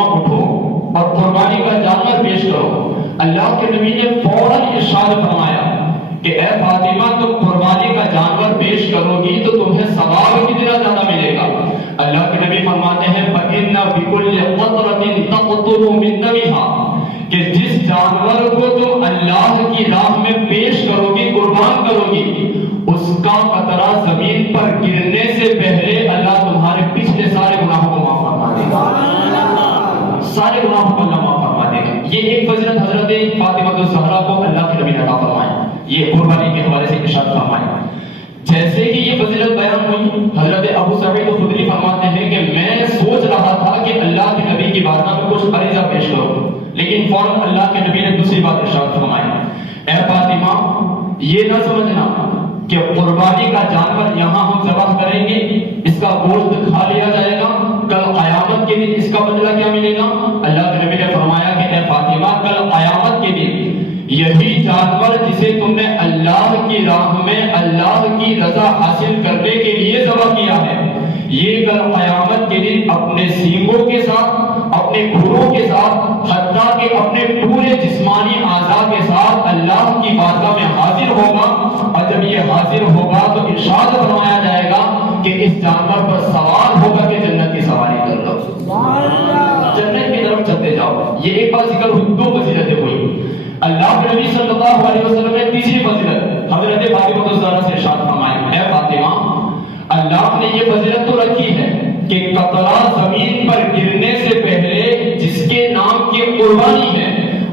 فاطمہ اٹھو اور قربانی کا جانور پیش کرو۔ اللہ کے نبی نے فوراً ارشاد فرمایا کہ اے فاطمہ تم قربانی کا جانور پیش کرو گی تو تمہیں ثواب کتنا زیادہ ملے گا۔ اللہ کے نبی فرماتے ہیں فَإِنَّ بِكُلِّ قَطْرَةٍ تَقْطُرُ مِن دَمِهَا، کہ جس جانور کو تم اللہ کی راہ میں پیش کرو گی، قربان کرو گی، اس کا قطرہ زمین پر گرنے سے پہلے اللہ تمہارے پچھلے سارے گناہوں کو معاف فرما دے گا، سارے گناہوں کو اللہ معاف فرما دے گا۔ یہ ایک فضیلت حضرت فاطمہ الزہرا کو اللہ کے نبی نے عطا فرمایا، یہ قربانی کے حوالے سے ارشاد فرمایا۔ جیسے ہی یہ فضیلت بیان ہوئی، حضرت ابو سعید خدری فرماتے ہیں کہ میں سوچ رہا تھا کہ اللہ کے نبی کی بارگاہ میں کچھ عریضہ پیش کروں، لیکن فوراً اللہ کے نبی نے دوسری بات ارشاد فرمایا، اے فاطمہ یہ نہ سمجھنا کہ قربانی کا جانور یہاں ہم ذبح کریں گے، اس کا گوشت کھا لیا جائے گا، کل قیامت کے دن اس کا بدلہ کیا ملے گا؟ اللہ کے نبی نے فرمایا کہ اے فاطمہ کل قیامت کے دن یہی جانور جسے تم نے اللہ کی راہ میں اللہ کی رضا حاصل کرنے کے لیے ذبح کیا ہے، یہ کل قیامت کے دن اپنے سینگوں کے ساتھ، اپنے کھروں کے ساتھ، حتیٰ کہ اپنے پورے جسمانی اعضاء کے ساتھ اللہ کی بارگاہ میں حاضر ہوگا، اور جب یہ حاضر ہوگا تو ارشاد فرمایا جائے گا کہ اس جانور پر سوار ہوگا کہ جنت کی سواری کر لو، جنت کی طرف چلتے جاؤ۔ یہ ایک بات ذکر ہوئی، دو فضیلتیں ہوئی۔ اللہ کے نبی صلی اللہ علیہ وسلم نے تیسری فضیلت حضرت فاطمہ الزہرا سے ارشاد فرمایا، اے فاطمہ اللہ نے یہ فضیلت تو رکھی ہے کہ قطرہ زمین پر گرنے سے پہلے جس کے نام کی قربانی ہے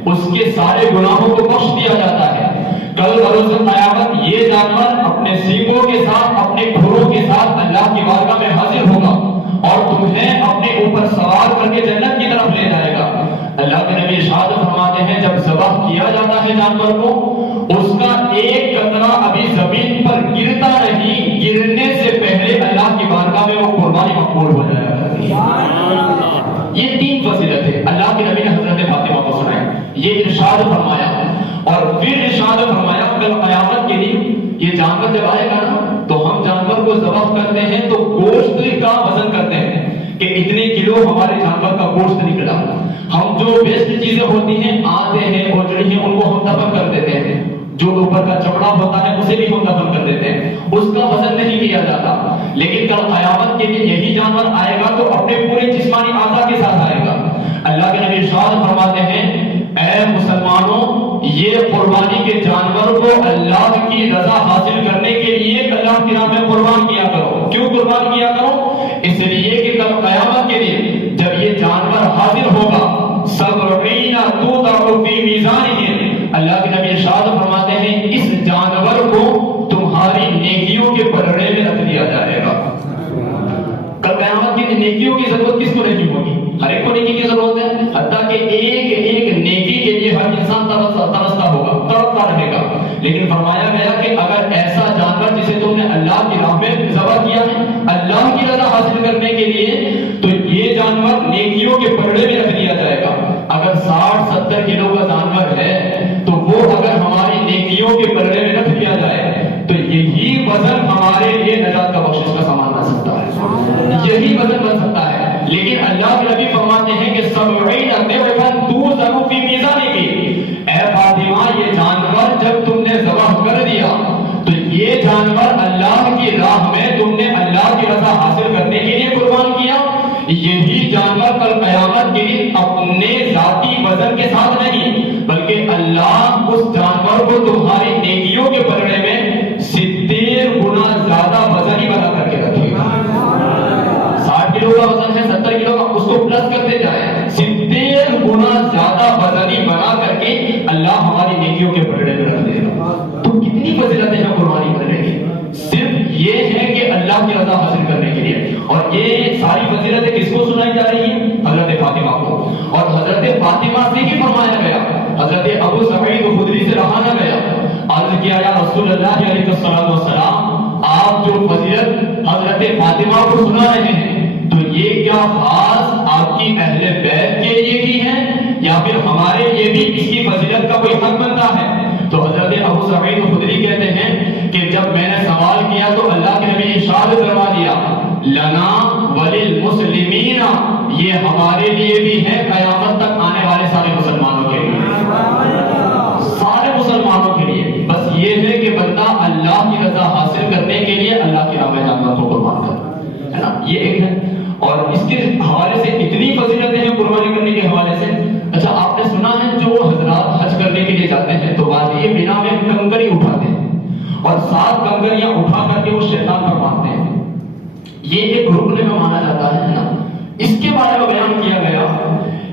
اس کے سارے گناہوں کو بخش دیا جاتا ہے۔ کل بروز قیامت یہ جانور اپنے سینگوں کے ساتھ، اپنے کھروں کے ساتھ اللہ کی بارگاہ میں حاضر ہوگا اور تمہیں اپنے اوپر سوار کر کے جنت کی طرف لے جائے گا۔ اللہ کے نبی ارشاد فرماتے ہیں جب ذبح کیا جاتا ہے جانور کو، اس کا ایک قطرہ ابھی زمین پر گرتا نہیں، گرنے سے پہلے اللہ کی بارگاہ میں وہ قربانی مقبول ہو جائے گا۔ یہ تین فضیلت ہے اللہ کے نبی نے حضرت فاطمہ کو سنائی، یہ ارشاد فرمایا اور پھر ارشاد فرمایا کل قیامت کے دن یہ جانور جب آئے گا نا تو ہم جانور کو ذبح کرتے ہیں تو گوشت کا وزن کرتے ہیں کہ اتنے کلو ہمارے جانور کا گوشت نکلا، ہم جو بیسٹ چیزیں ہوتی ہیں آتے ہیں اوجڑی ہیں ان کو ہم دفن کر دیتے ہیں، جو اوپر کا چمڑا ہوتا ہے اسے بھی ہم دفن کر دیتے ہیں، اس کا وزن نہیں کیا جاتا۔ لیکن کل قیامت کے دن یہی جانور آئے گا تو اپنے پورے جسمانی اعضاء کے ساتھ آئے گا۔ اللہ کے نبی ارشاد فرماتے ہیں اے مسلمانوں یہ قربانی کے جانور کو اللہ کی رضا حاصل کرنے کے لیے اللہ کی راہ میں قربان کیا کرو۔ کیوں قربان کیا کرو؟ اس لیے کہ کل قیامت کے دن جب یہ جانور حاضر ہوگا سبعین توضع فی میزانہم، اللہ کے نبی ارشاد فرماتے ہیں اس جانور کو تمہاری نیکیوں کے پلڑے میں رکھ دیا جائے گا۔ کل قیامت کے دن نیکیوں کی ضرورت کس کو نہیں ہوگی؟ ہر ایک کو نیکی کی ضرورت ہے، حتیٰ کہ ایک ایک نیکی کے لیے ہر انسان ترستا ہوگا، تڑپتا رہے گا۔ لیکن فرمایا گیا کہ اگر ایسا جانور جسے تم نے اللہ کی راہ میں ذبح کیا ہے اللہ کی رضا حاصل کرنے کے لیے تو یہ جانور نیکیوں کے پلڑے میں رکھ دیا جائے گا۔ اگر 60-70 کلو کا جانور ہے تو وہ اگر ہماری نیکیوں کے پلڑے میں رکھ دیا جائے تو یہی وزن ہمارے لیے نجات کا بخشش کا سامان بن سکتا ہے، یہی وزن بن سکتا ہے۔ لیکن اللہ کے نبی فرماتے ہیں کہ سبعین ضعفا توزن فی میزانک، اے فاطمہ یہ جانور جب تم نے ذبح کر دیا تو یہ جانور اللہ کی راہ میں تم نے اللہ کی رضا حاصل کرنے کے لیے قربان کیا، یہی جانور کل قیامت کے دن اپنے ذاتی وزن کے ساتھ نہیں بلکہ اللہ اس جانور کو تمہاری نیکیوں کے پلڑے میں 70 گنا زیادہ وزن ہی بنا کر کے رکھے گا۔ 60 کلو کا وزن ہے، 70 کلو کا، اس کو پلس کرتے جائیں، 70 گنا زیادہ وزن ہی بنا کر کے اللہ ہماری نیکیوں کے پلڑے میں رکھ دے گا۔ تو کتنی فضیلتیں ہیں قربانی کرنے کی، صرف یہ ہے کہ اللہ کی رضا حاصل کرنے کے لیے۔ اور یہ ساری فضیلتیں کس کو سنائی جا رہی ہیں؟ حضرت فاطمہ کو، اور حضرت فاطمہ سے ہی فرمایا گیا، حضرت ابو سعید خدری سے رہا نہ گیا۔ عرض کیا یا رسول اللہ علیہ السلام، آپ جو فضیلت حضرت فاطمہ کو سنا رہے ہیں تو یہ کیا خاص آپ کی اہل بیت کے لیے ہی ہے یا پھر ہمارے لیے بھی اس کی فضیلت کا کوئی حق بنتا ہے؟ تو حضرت ابو سعید خدری کہتے ہیں کہ جب میں نے سوال کیا تو اللہ کے نبی نے ارشاد فرما دیا لنا وللمسلمین یہ ہمارے لیے بھی ہے، قیامت تک آنے والے سارے مسلمانوں کے لیے، سارے مسلمانوں کے لیے۔ بس یہ ہے کہ بندہ اللہ کی رضا حاصل کرنے کے لیے اللہ کے راہ میں جانور کو قربان کرے، ہے نا، یہ ایک ہے۔ اور اس کے حوالے سے اتنی فضیلتیں ہیں قربانی کرنے کے حوالے سے۔ اچھا آپ نے سنا ہے جو حضرات حج کرنے کے لیے جاتے ہیں تو وادی مینا میں کنکری اٹھاتے ہیں اور 7 کنکریاں اٹھا کر کے وہ شیطان پر مارتے ہیں، یہ ایک رکن میں مانا جاتا ہے نا۔ اس کے بارے میں بیان کیا گیا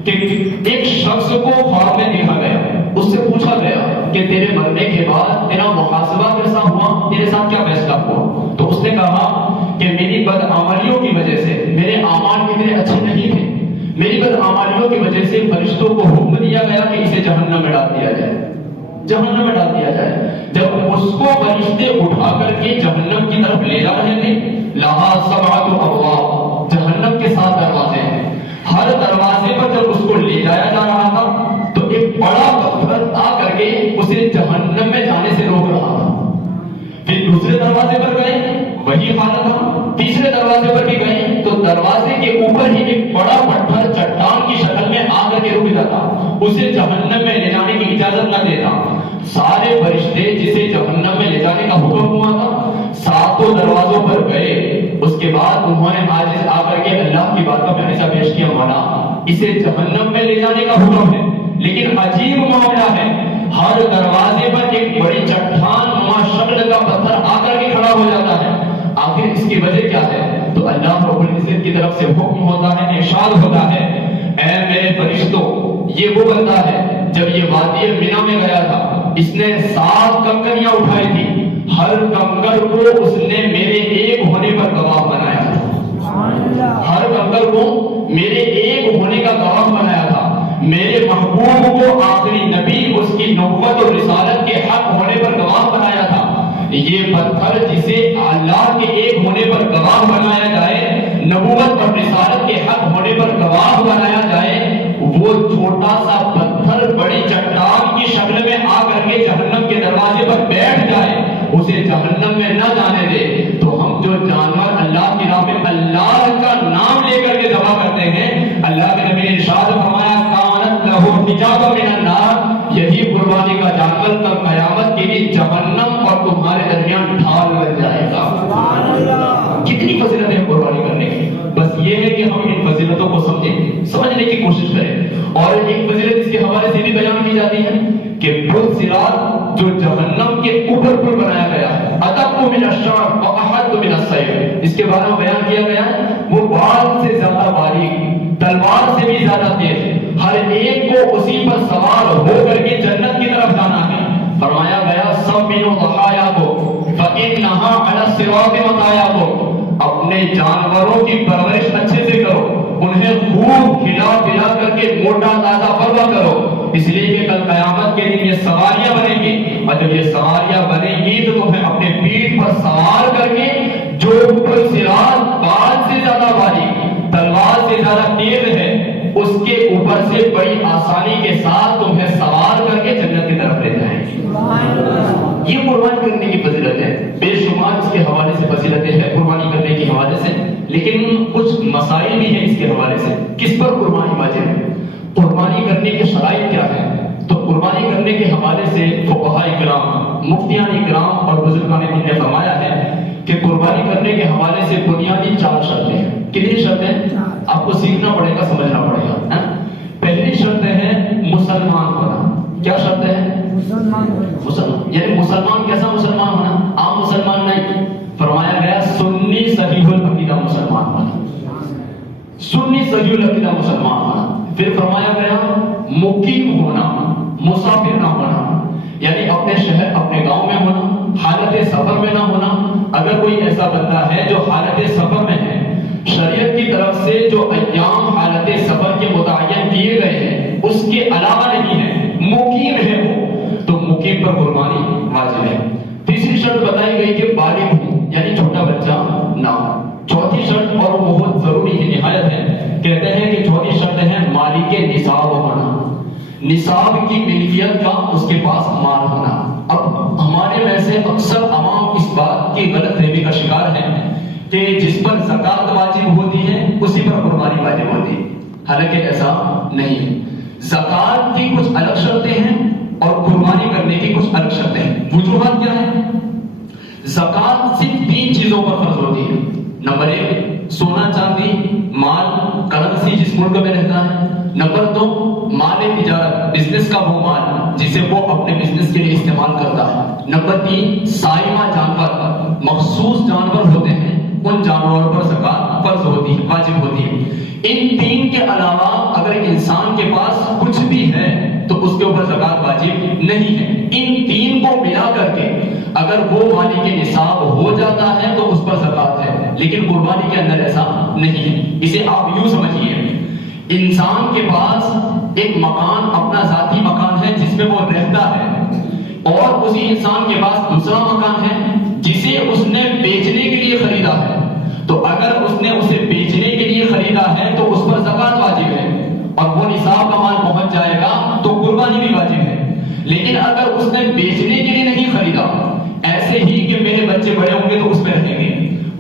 کہ ایک شخص کو خواب میں دیکھا گیا، اس سے پوچھا گیا کہ تیرے مرنے کے بعد تیرا محاسبہ کیسا ہوا، تیرے ساتھ کیا فیصلہ ہوا؟ تو اس نے کہا کہ میری بدعملیوں کی وجہ سے، میرے اعمال اتنے اچھے نہیں تھے، میری بدعملیوں کی وجہ سے فرشتوں کو حکم دیا گیا کہ اسے جہنم میں ڈال دیا جائے، جہنم میں ڈال دیا جائے۔ جب اس کو فرشتے اٹھا کر کے جہنم کی طرف لے جا رہے تھے، لہا 7 ابواب، جہنم کے 7 دروازے ہیں، ہر دروازے پر جب اس کو لے جایا جا رہا تھا تو ایک بڑا پتھر آ کر کے اسے جہنم میں جانے سے روک رہا تھا۔ پھر دوسرے دروازے پر گئے، وہی حالت تھا، تیسرے دروازے پر بھی گئے تو دروازے کے اوپر ہی ایک بڑا پتھر چٹان کی شکل میں آ کر کے رک جاتا، اسے جہنم میں لے جانے کی اجازت نہ دیتا۔ سارے فرشتے جسے جہنم میں لے جانے کا حکم ہوا تھا 7 دروازوں پر گئے، اس کے بعد انہوں نے عاجز آ کر کے اللہ کی بات کا فیصلہ پیش کیا، مولا اسے جہنم میں لے جانے کا حکم ہے، لیکن عجیب معاملہ ہے، ہر دروازے پر ایک بڑی چٹان نما شکل کا پتھر آ کر کے کھڑا ہو جاتا ہے، آخر اس کی وجہ کیا ہے؟ تو اللہ رب العزت کی طرف سے حکم ہوتا ہے، ارشاد ہوتا ہے، اے میرے فرشتوں، یہ وہ بندہ ہے جب یہ وادی مینا میں گیا تھا، اس نے 7 کنکریاں اٹھائی تھی، ہر کنکر کو اس نے میرے ایک ہونے پر گواہ بنایا تھا، ہر کنکر کو میرے ایک ہونے کا گواہ بنایا تھا، میرے محبوب کو آخری نبی، اس کی نبوت اور رسالت کے حق ہونے پر گواہ بنایا تھا۔ یہ پتھر جسے اللہ کے ایک ہونے پر گواہ بنایا جائے، نبوت اور رسالت کے حق ہونے پر گواہ بنایا جائے، وہ چھوٹا سا پتھر بڑی چٹان کی شکل میں آ کر کے جہنم کے دروازے پر بیٹھ جائے، اسے جہنم میں نہ جانے دے، تو ہم جو جانور اللہ کی راہ میں اللہ کا نام لے کر کے ذبح کرتے ہیں، اللہ کے نبی نے ارشاد فرمایا کانت لہو حجاب من النار، یہی قربانی کا جانور کا قیامت کے لیے جہنم اور تمہارے درمیان ڈھال بن جائے گا۔ کتنی فضیلت ہے قربانی کرنے کی، بس یہ ہے کہ ہم ان فضیلتوں کو سمجھیں، سمجھنے کی کوشش کریں۔ اور ایک فضیلت اس کے حوالے سے بھی بیان کی جاتی ہے کہ پل صراط جو جہنم کے اوپر پل بنایا گیا ہے، ادق من الشعر واحد من السیف، اس کے بارے میں بیان کیا گیا ہے، وہ بال سے زیادہ باریک، تلوار سے بھی زیادہ تیز، ہر ایک کو اسی پر سوار ہو کر کے جنت کی طرف جانا ہے۔ فرمایا گیا سمنوا ضحایاکم فانھا علی الصراط مطایاکم، اپنے جانوروں کی پرورش اچھے سے کرو، انہیں خوب کھلا پلا کر کے موٹا تازہ پروا کرو، اس لیے کہ کل قیامت کے دن یہ سواریاں بنیں گی، اور جب یہ سواریاں بنیں گی تو تمہیں اپنے پیٹھ پر سوار کر کے جو پل صراط بال سے زیادہ باریک، تلوار سے زیادہ تیز ہے، اس کے اوپر سے بڑی آسانی کے ساتھ تمہیں سوار کر کے جنت کی طرف لے جائیں گے۔ یہ قربانی کرنے کی فضیلت ہے، بے شمار اس کے حوالے سے فضیلتیں ہیں قربانی کرنے کے حوالے سے، لیکن کچھ مسائل بھی ہیں اس کے حوالے سے، کس پر قربانی واجب ہے، قربانی کرنے کے شرائط کیا ہیں۔ تو قربانی کرنے کے حوالے سے فقہاء کرام، مفتیان کرام اور بزرگان دین نے فرمایا ہے کہ قربانی کرنے کے حوالے سے بنیادی 4 شرطیں ہیں۔ کتنی شرطیں آپ کو سیکھنا پڑے گا، سمجھنا پڑے گا۔ پہلی شرط ہے مسلمان ہونا۔ کیا شرط ہے؟ مسلمان، یعنی مسلمان کیسا مسلمان ہونا؟ عام مسلمان نہیں، فرمایا گیا سنی صحیح العقیدہ مسلمان ہونا، سنی صحیح العقیدہ مسلمان ہونا۔ پھر فرمایا گیا مقیم ہونا، مسافر نہ ہونا، یعنی اپنے شہر اپنے گاؤں میں ہونا، حالت سفر میں نہ ہونا۔ اگر کوئی ایسا بندہ ہے جو حالت سفر میں ہے، شریعت کی طرف سے جو ایام حالت سفر کے متعین کیے گئے ہیں اس کے علاوہ نہیں ہے، مقیم ہے وہ، تو مقیم پر قربانی واجب ہے۔ تیسری شرط بتائی گئی کہ بالغ ہو، یعنی چھوٹا بچہ نہ ہو۔ چوتھی شرط اور وہ بہت ضروری ہے، نہایت ہے، کہتے ہیں کہ چوتھی شرط ہے مالک نصاب ہونا، نصاب کی ملکیت کا اس کے پاس مال ہونا۔ اب ہمارے میں سے اکثر عوام اس بات کی غلط فہمی کا شکار ہے کہ جس پر زکات واجب ہوتی ہے اسی پر قربانی واجب ہوتی ہے۔ حالانکہ ایسا نہیں. زکات کی کچھ الگ شرطیں ہیں اور قربانی کرنے کی کچھ الگ شرطیں ہیں. وجوہات کیا ہے؟ زکات صرف 3 چیزوں پر فرض ہوتی ہے. نمبر 1 سونا چاندی مال کرنسی جس ملک میں رہتا ہے. نمبر 2 مال تجارت بزنس کا وہ مال جسے وہ اپنے بزنس کے لیے استعمال کرتا ہے. نمبر 3 سائمہ جانور مخصوص جانور ہوتے ہیں ان جانوروں پر زکات فرض ہوتی ہے واجب ہوتی ہے. ان 3 کے علاوہ اگر انسان کے پاس کچھ بھی ہے تو اس کے اوپر زکات واجب نہیں ہے. ان 3 کو ملا کر کے اگر وہ مالی کے نصاب ہو جاتا ہے تو اس پر زکات ہے. لیکن قربانی کے اندر ایسا نہیں ہے. اسے آپ یوں سمجھیے انسان کے پاس ایک مکان اپنا ذاتی مکان ہے جس میں وہ رہتا ہے اور اسی انسان کے پاس دوسرا مکان ہے جسے اس نے بیچنے کے لیے خریدا ہے. تو اگر اس نے اسے بیچنے کے لیے خریدا ہے تو اس پر زکات واجب ہے اور وہ نصاب کا مال پہنچ جائے گا تو قربانی بھی واجب ہے. لیکن اگر اس نے بیچنے کے لیے نہیں خریدا ایسے ہی کہ میرے بچے بڑے ہوں گے تو اس پہ رہیں گے,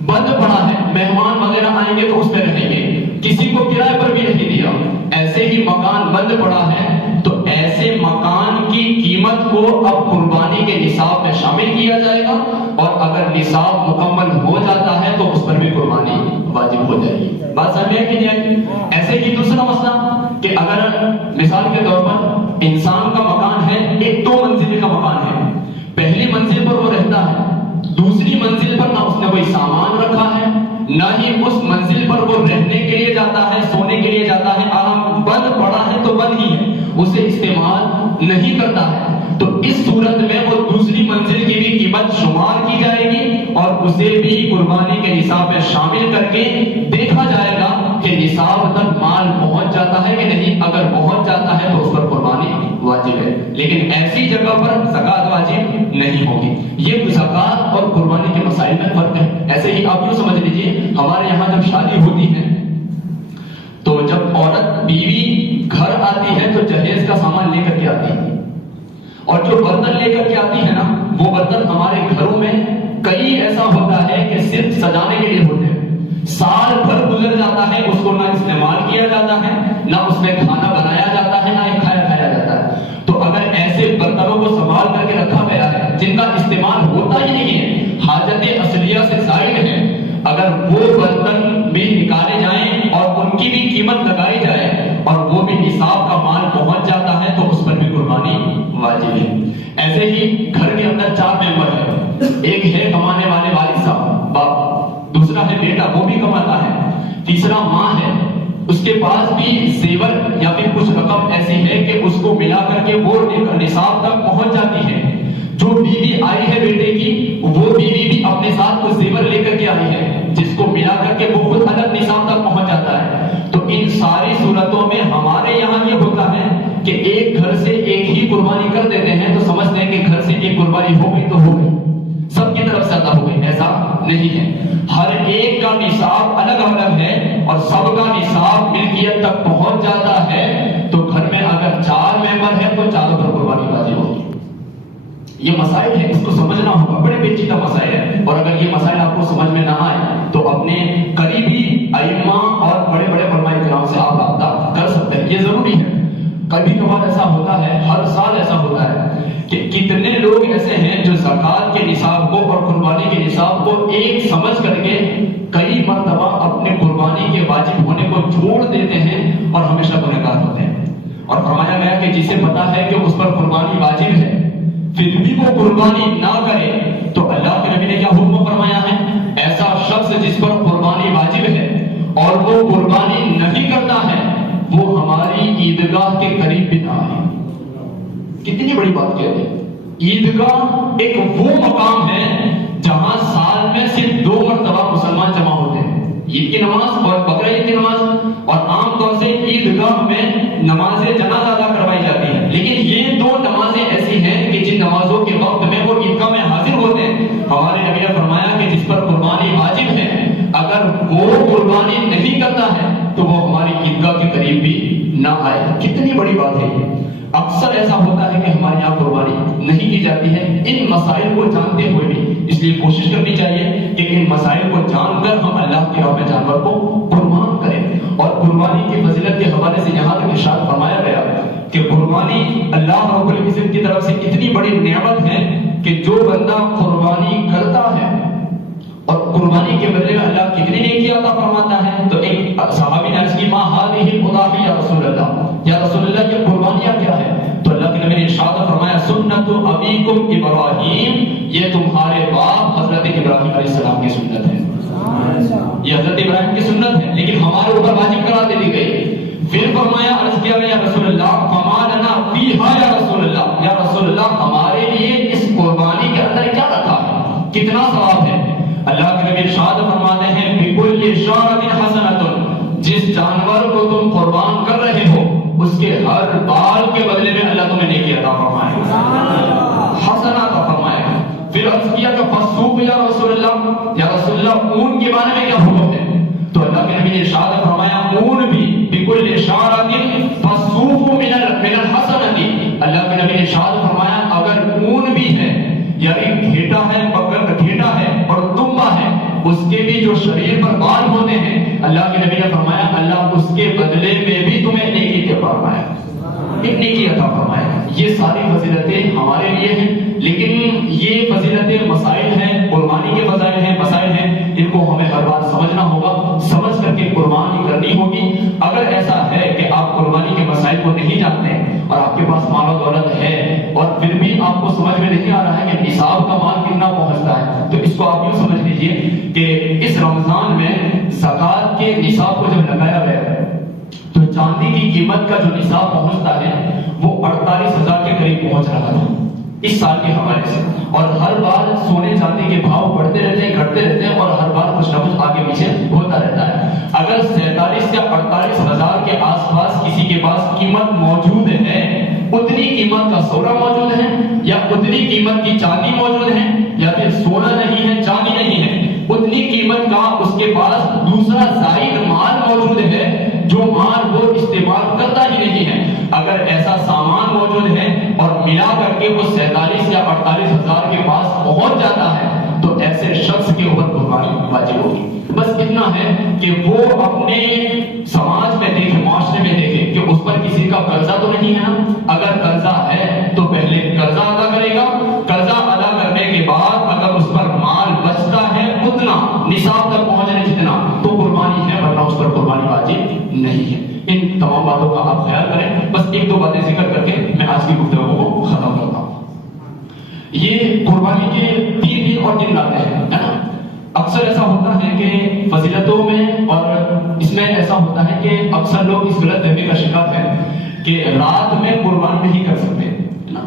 بند پڑا ہے مہمان وغیرہ آئیں گے تو اس پہ رہیں گے, کسی کو کرائے پر بھی نہیں دیا, ایسے ہی مکان بند پڑا ہے تو ایسے مکان کی قیمت کو اب قربانی کے نصاب میں شامل کیا جائے گا اور اگر نصاب مکمل ہو جاتا ہے تو اس پر بھی قربانی واجب ہو جائے گی. بات سمجھ میں کہ جائے. ایسے ہی دوسرا مسئلہ کہ اگر مثال کے طور پر انسان کا مکان ہے ایک 2 منزل کا مکان ہے, پہلی منزل پر وہ رہتا ہے, دوسری منزل پر نہ اس نے کوئی سامان رکھا ہے نہ ہی اس منزل پر وہ رہنے کے لیے جاتا ہے سونے کے لیے جاتا ہے, آرام بند پڑا ہے تو بند ہی ہے, اسے استعمال نہیں کرتا ہے. تو اس صورت میں وہ دوسری منزل کی بھی قیمت شمار کی جائے گی اور اسے بھی قربانی کے نصاب میں شامل کر کے دیکھا جائے گا کہ نصاب تک مال پہنچ جاتا ہے کہ نہیں. اگر پہنچ جاتا ہے تو اس پر قربانی واجب ہے, لیکن ایسی جگہ پر زکات واجب نہیں ہوگی. یہ زکات اور قربانی کے مسائل میں فرق ہے. ایسے ہی آپ یوں سمجھ لیجئے ہمارے یہاں جب شادی ہوتی ہے تو جب عورت بیوی گھر آتی ہے تو جہیز کا سامان لے کر کے آتی ہے اور جو برتن لے کر کے آتی ہے نا وہ برتن ہمارے گھروں میں کئی ایسا ہوتا ہے کہ صرف سجانے کے لیے ہوتے ہیں. سال بھر گزر جاتا ہے اس کو نہ استعمال کیا جاتا ہے نہ اس میں کھانا بنایا جاتا ہے نہ کھایا جاتا ہے. تو اگر ایسے برتنوں کو سنبھال کر کے رکھا گیا ہے جن کا استعمال ہوتا ہی نہیں ہے, حاجت اصلیہ سے زائد ہے, اگر وہ برتن بھی نکالے جائیں اور ان کی بھی قیمت لگائی جائے اور وہ بھی نصاب کا مال پہنچ جاتا ہے تو اس پر بھی قربانی واجب ہے. ایسے ہی گھر کے اندر 4 ممبر ہیں, ایک ہے کمانے والے والد صاحب باپ, دوسرا ہے بیٹا وہ بھی کماتا ہے, تیسرا ماں ہے اس کے پاس بھی زیور یا پھر کچھ رقم ایسی ہے کہ اس کو ملا کر کے وہ نصاب تک پہنچ جاتی ہے. جو بیوی آئی ہے بیٹے کی وہ بیوی بھی اپنے ساتھ کچھ زیور لے کر کے آئی ہے جس کو ملا کر کے وہ خود الگ نصاب تک پہنچ جاتا ہے. تو ان ساری صورتوں میں ہمارے یہاں یہ ہوتا ہے کہ ایک گھر سے ایک ہی قربانی کر دیتے ہیں تو سمجھتے ہیں کہ گھر سے ایک قربانی ہو گئی تو ہو گئی, سب کی طرف سے ادا ہو گئی. ایسا نہیں ہے, ہر ایک کا نصاب الگ الگ ہے اور سب کا نصاب ملکیت تک پہنچ جاتا ہے. تو گھر میں اگر 4 ممبر ہیں تو چاروں پر قربانی واجب ہوگی. یہ مسائل ہے, اس کو سمجھنا ہوگا, بڑے پیچیدہ مسائل ہے. اور اگر یہ مسائل آپ کو سمجھ میں نہ آئے تو اپنے قریبی ائمہ اور بڑے بڑے علماء کرام سے آپ رابطہ کر سکتے ہیں, یہ ضروری ہے. کبھی کبھار ایسا ہوتا ہے, ہر سال ایسا ہوتا ہے کہ کتنے لوگ ایسے ہیں جو زکات کے نصاب کو اور قربانی کے نصاب کو ایک سمجھ کر کے کئی مرتبہ اپنے قربانی کے واجب ہونے کو چھوڑ دیتے ہیں اور ہمیشہ گنہگار ہوتے ہیں. اور فرمایا گیا کہ جسے پتا ہے کہ اس پر قربانی واجب ہے پھر بھی وہ قربانی نہ کرے تو اللہ کے نبی نے کیا حکم فرمایا ہے, ایسا شخص جس پر قربانی واجب ہے اور وہ قربانی نہیں کرتا ہے وہ ہماری عیدگاہ کے قریب بھی نہ آئے. کتنی بڑی بات کہتے ہیں. عیدگاہ ایک وہ مقام ہے جہاں سال میں صرف 2 مرتبہ مسلمان جمع ہوتے ہیں, عید کی نماز اور بقرہ عید کی نماز, اور عام طور سے عیدگاہ میں نماز جنازہ ادا کروائی جاتی ہے. لیکن یہ 2 نمازیں ایسی ہیں کہ جن نمازوں کے وقت میں وہ عیدگاہ میں حاضر ہوتے ہیں. ہمارے نبی نے فرمایا کہ جس پر قربانی واجب ہے اگر وہ قربانی نہیں کرتا ہے تو وہ ہماری عیدگاہ کے قریب بھی نہ آئے. کتنی بڑی بات ہے. اکثر ایسا ہوتا ہے کہ ہمارے یہاں قربانی نہیں کی جاتی ہے ان مسائل کو جانتے ہوئے بھی. اس لیے کوشش کرنی چاہیے کہ ان مسائل کو جان کر ہم اللہ کی راہ میں جانور کو قربان کریں. اور قربانی کی فضیلت کے حوالے سے یہاں تک ارشاد فرمایا گیا کہ قربانی اللہ رب العزت کی طرف سے اتنی بڑی نعمت ہے کہ جو بندہ قربانی کرتا ہے اور قربانی کے بدلے میں اللہ کتنی نیکی عطا فرماتا ہے. تو ایک صحابی نے عرض کی ما هذه الاضاحی یا رسول اللہ، یا رسول اللہ یہ قربانیاں کیا ہے؟ تو اللہ کے نبی نے ارشاد فرمایا سنت ابیکم ابراہیم، یہ تمہارے باپ حضرت ابراہیم علیہ السلام کی سنت ہے. یہ حضرت ابراہیم کی سنت ہے لیکن ہمارے اوپر واجب کرا دی گئی. پھر فرمایا عرض کیا گیا یا رسول اللہ فما لنا فیہا یا رسول اللہ، یا رسول اللہ ہمارے لیے اس قربانی کے اندر کیا رکھا ہے، کتنا ثواب ہے؟ اللہ کے نبی ارشاد فرماتے ہیں بِكُلِّ شَارَةٍ حَسَنَةٌ، جس جانور کو تم قربان کر رہے ہو اس کے ہر بال کے بدلے میں اللہ تمہیں نیکی عطا فرمائے گا، حسنہ عطا فرمائے گا. پھر عرض کیا کہ فَالصُّوفُ یا رسول اللہ، یا رسول اللہ اون کے بارے میں کیا حکم ہے؟ تو اللہ کے نبی نے ارشاد فرمایا اون بھی بِكُلِّ شَارَةٍ فَالصُّوفُ مِنَ الْحَسَنَةِ. اللہ کے نبی نے ارشاد فرمایا اگر اون بھی ہے یعنی گھیٹا ہے، گھیٹا ہے اور دمبا ہے، اس کے بھی جو شریر پر بال ہوتے ہیں اللہ کے نبی نے فرمایا اللہ اس کے بدلے میں بھی تمہیں نیکی عطا فرمائے، ایک نیکی عطا فرمائے. یہ ساری فضیلتیں ہمارے لیے ہیں لیکن یہ فضیلتیں مسائل ہیں، قربانی کے فضائل ہیں، مسائل ہیں، ان کو ہمیں ہر بات سمجھنا ہوگا، سمجھ کر کے قربانی کرنی ہوگی. اگر ایسا ہے کہ آپ قربانی کے مسائل کو نہیں جانتے اور آپ کے پاس مال و دولت ہے اور پھر بھی آپ کو سمجھ میں نہیں آ رہا ہے کہ نصاب کا مال کتنا پہنچتا ہے، تو اس کو آپ یوں سمجھ لیجئے کہ اس رمضان میں زکوٰۃ کے نصاب کو جب لگایا گیا تو چاندی کی قیمت کا جو نصاب پہنچتا ہے وہ 48,000 کے قریب پہنچ رہا تھا اس سال کے حوالے سے. اور ہر بار سونے چاندی کے بھاؤ بڑھتے رہتے ہیں، گھٹتے رہتے ہیں اور ہر بار کچھ نہ کچھ آگے پیچھے ہوتا رہتا ہے. اگر 47 یا 48,000 کے آس پاس کسی کے پاس قیمت موجود ہے، اتنی قیمت کا سونا موجود ہے یا اتنی قیمت کی چاندی موجود ہے یا پھر سونا نہیں ہے چاندی نہیں ہے، اتنی قیمت کا اس کے پاس دوسرا زائد مال موجود ہے جو مال وہ استعمال کرتا ہی نہیں ہے، اگر ایسا سامان موجود ہے اور ملا کر کے وہ 47 یا 48,000 کے پاس پہنچ جاتا ہے تو ایسے شخص کے اوپر قربانی واجب ہوگی. بس اتنا ہے کہ وہ اپنے سماج میں دیکھے، معاشرے میں دیکھے کہ اس پر کسی کا قرضہ تو نہیں ہے نا. اگر قرضہ ہے تو پہلے قرضہ ادا کرے گا، قرضہ ادا کرنے کے بعد اگر اس پر مال بچتا ہے اتنا نصاب تک پہنچنے جتنا تو قربانی ہے، ورنہ اس پر قربانی واجب نہیں ہے. ان تمام باتوں کا آپ خیال کریں. بس ایک دو باتیں ذکر کر کے میں آج کی گفتگو کو ختم کرتا ہوں. یہ قربانی کے 3 دن اور دن راتیں ہیں نا. اکثر ایسا ہوتا ہے کہ فضیلتوں میں اور اس میں ایسا ہوتا ہے کہ اکثر لوگ اس غلط فہمی کا شکار ہیں کہ رات میں قربانی نہیں کر سکتے نا.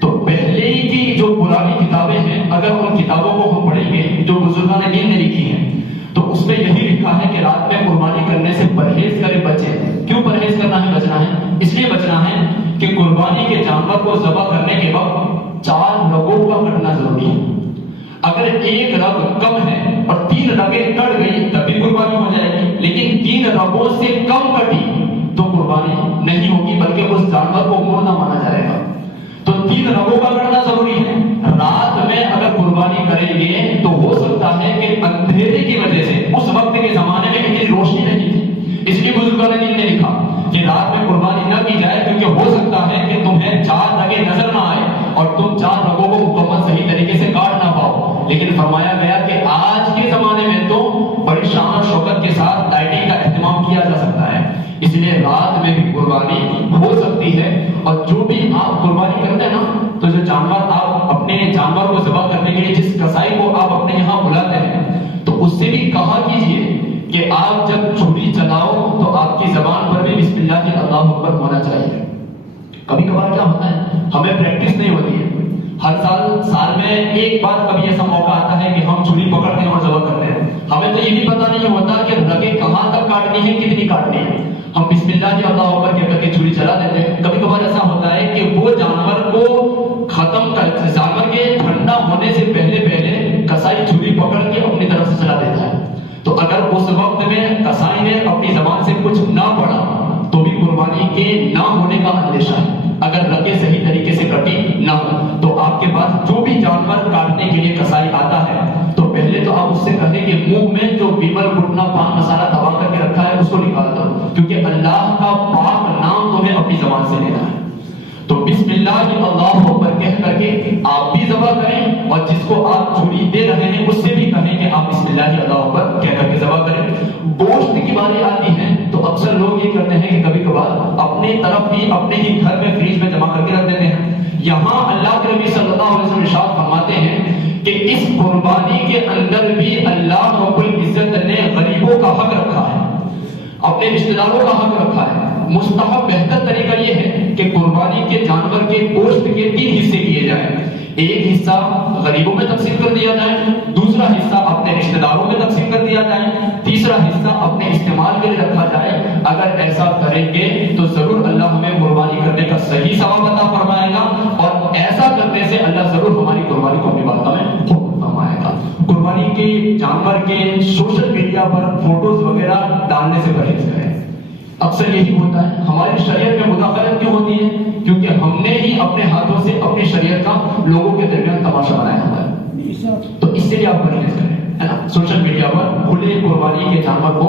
تو پہلے کی جو پرانی کتابیں ہیں اگر ان کتابوں کو ہم پڑھیں گے جو بزرگان دین نے لکھی ہیں تو اس میں یہی لکھا ہے کہ رات میں قربانی کرنے سے پرہیز کرے بچے. کیوں پرہیز کرنا ہے، بچنا ہے؟ اس لیے بچنا ہے کہ قربانی کے جانور کو ذبح کرنے کے وقت 4 رگوں کا کٹنا ضروری ہے. اگر ایک رگ کم ہے اور 3 رگیں کٹ گئی تب بھی قربانی ہو جائے گی، لیکن 3 رگوں سے کم کٹی تو قربانی نہیں ہوگی بلکہ اس جانور کو مردہ مانا جائے گا. تو 3 رگوں کا کٹنا ضروری ہے. رات میں اگر قربانی کریں گے تو ہو سکتا ہے کہ اندھیرے کی وجہ سے اس وقت کے زمانے میں اتنی روشنی نہیں تھی، اس لیے بزرگان دین نے لکھا کہ رات میں قربانی نہ کی جائے کیونکہ ہو سکتا ہے کہ تمہیں 4 رگیں نظر نہ آئے اور تم 4 رگوں کو مکمل صحیح طریقے سے کاٹ نہ پاؤ. لیکن فرمایا گیا کہ آج کے زمانے میں تو بڑی شان و شوکت کے ساتھ لائٹنگ کا اہتمام کیا جا سکتا ہے، اس لیے رات میں بھی قربانی ہو سکتی ہے. اور جو بھی آپ قربانی کرتے ہیں نا تو جو جانور آپ اپنے جانور کو ذبح کرنے کے لیے جس کسائی کو آپ اپنے یہاں بلاتے ہیں تو اس سے بھی کہا کیجئے کہ آپ جب چھری چلاؤ تو آپ کی زبان پر بھی بسم اللہ اللہ اکبر ہونا چاہیے. کبھی کبھار کیا ہوتا ہے ہمیں پریکٹس نہیں ہوتی ہے، ہر سال میں ایک بار کبھی ایسا موقع آتا ہے کہ ہم چھری پکڑتے ہیں اور ذبح کرتے ہیں. ہمیں تو یہ بھی پتہ نہیں ہوتا کہ رگیں کہاں تک کاٹنی ہے، کتنی کاٹنی ہے. ہم بسم اللہ اللہ اکبر کہہ کر کے چھری چلا دیتے ہیں. کبھی کبھار ایسا ہوتا ہے کہ وہ جانور کو ختم کر جانور کے ٹھنڈا ہونے سے پہلے کسائی چھری پکڑ کے اپنی طرف سے چلا دیتا ہے. تو اگر اس وقت میں کسائی نے اپنی زبان سے کچھ نہ پڑھا تو بھی قربانی کے نہ ہونے کا اندیشہ ہے. اگر رگیں صحیح طریقے سے کٹی نہ ہو تو آپ کے پاس جو بھی جانور کاٹنے کے لیے کسائی آتا ہے تو پہلے تو آپ اس سے کہیں کہ منہ میں جو بیمل گھٹنا پان مسالہ دبا کر کے رکھا ہے اس کو نکال دو. اپنی زبان سے لینا ہے. تو بسم اللہ اللہ اکبر کہہ کر کے آپ بھی ذبح کریں اور جس کو آپ چھری دے رہے ہیں اس سے بھی کہیں کہ آپ بسم اللہ اللہ اکبر کہہ کر کے ذبح کریں. گوشت کی باری آتی ہے تو اکثر لوگ یہ کرتے ہیں کہ کبھی کبھار اپنے طرف ہی اپنے ہی گھر میں فریج میں جمع کر کے رکھ دیتے ہیں. یہاں اللہ کے نبی صلی اللہ علیہ وسلم ارشاد فرماتے ہیں کہ اس قربانی کے اندر بھی اللہ رب العزت نے غریبوں کا حق رکھا ہے، اپنے رشتہ داروں کا حق رکھا ہے. مستحب بہتر طریقہ یہ ہے کہ قربانی کے جانور کے گوشت کے 3 حصے کیے جائیں. ایک حصہ غریبوں میں تقسیم کر دیا جائے، دوسرا حصہ اپنے رشتہ داروں میں تقسیم کر دیا جائے، تیسرا حصہ اپنے استعمال کے لیے رکھا جائے. اگر ایسا کریں گے تو ضرور اللہ ہمیں قربانی کرنے کا صحیح ثواب عطا فرمائے گا، اور ایسا کرنے سے اللہ ضرور ہماری قربانی کو اپنی بارگاہ میں قبول فرمائے گا. قربانی کے جانور کے سوشل میڈیا پر فوٹوز وغیرہ ڈالنے سے پرہیز کریں. اکثر یہی ہوتا ہے، ہماری شریعت میں مداخلت کیوں ہوتی ہے؟ کیونکہ ہم نے ہی اپنے ہاتھوں سے اپنی شریعت کا لوگوں کے درمیان تماشا بنایا ہوتا ہے. تو اس سے بھی آپ پرہیز کریں، ہے نا. سوشل میڈیا پر کھلے قربانی کے جانور کو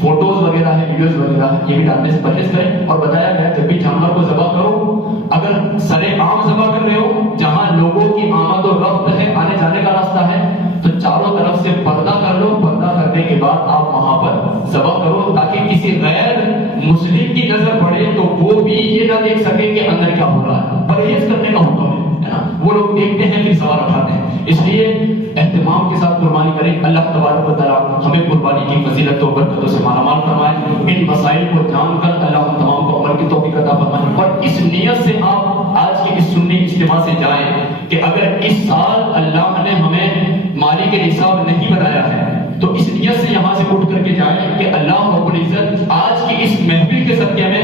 فوٹوز وغیرہ ہے، ویڈیوز وغیرہ ہے، یہ بھی ڈالنے سے پرہیز کریں. اور بتایا گیا جب بھی جانور کو ذبح کرو، اگر سرے عام ذبح کر رہے ہو جہاں لوگوں کی آمد و رفت ہے، آنے جانے کا راستہ ہے، تو چاروں طرف سے پردہ کر لو. پردہ کرنے کے بعد آپ وہاں پر ذبح کرو تاکہ کسی غیر مسلم کی نظر پڑے تو وہ بھی یہ نہ دیکھ سکے کہ اندر کیا ہو رہا ہے. پرہیز کرنے کا حکم ہے نا. وہ لوگ دیکھتے ہیں پھر سوال اٹھاتے ہیں. اس لیے اہتمام کے ساتھ قربانی کریں. اللہ تبارک و تعالیٰ ہمیں قربانی کی فضیلت و برکتوں سے مالا مال فرمائے. ان مسائل کو جان کر اللہ ہم تمام کو عمل کی توفیق عطا فرمائے. اور اس نیت سے آپ آج کی اس سنی اجتماع سے جائیں کہ اگر اس سال اللہ نے ہمیں مالی کے نصاب نہیں بنایا ہے تو اس نیت سے یہاں سے اٹھ کر کے جائیں کہ اللہ رب العزت آج کی اس محفل کے صدقے میں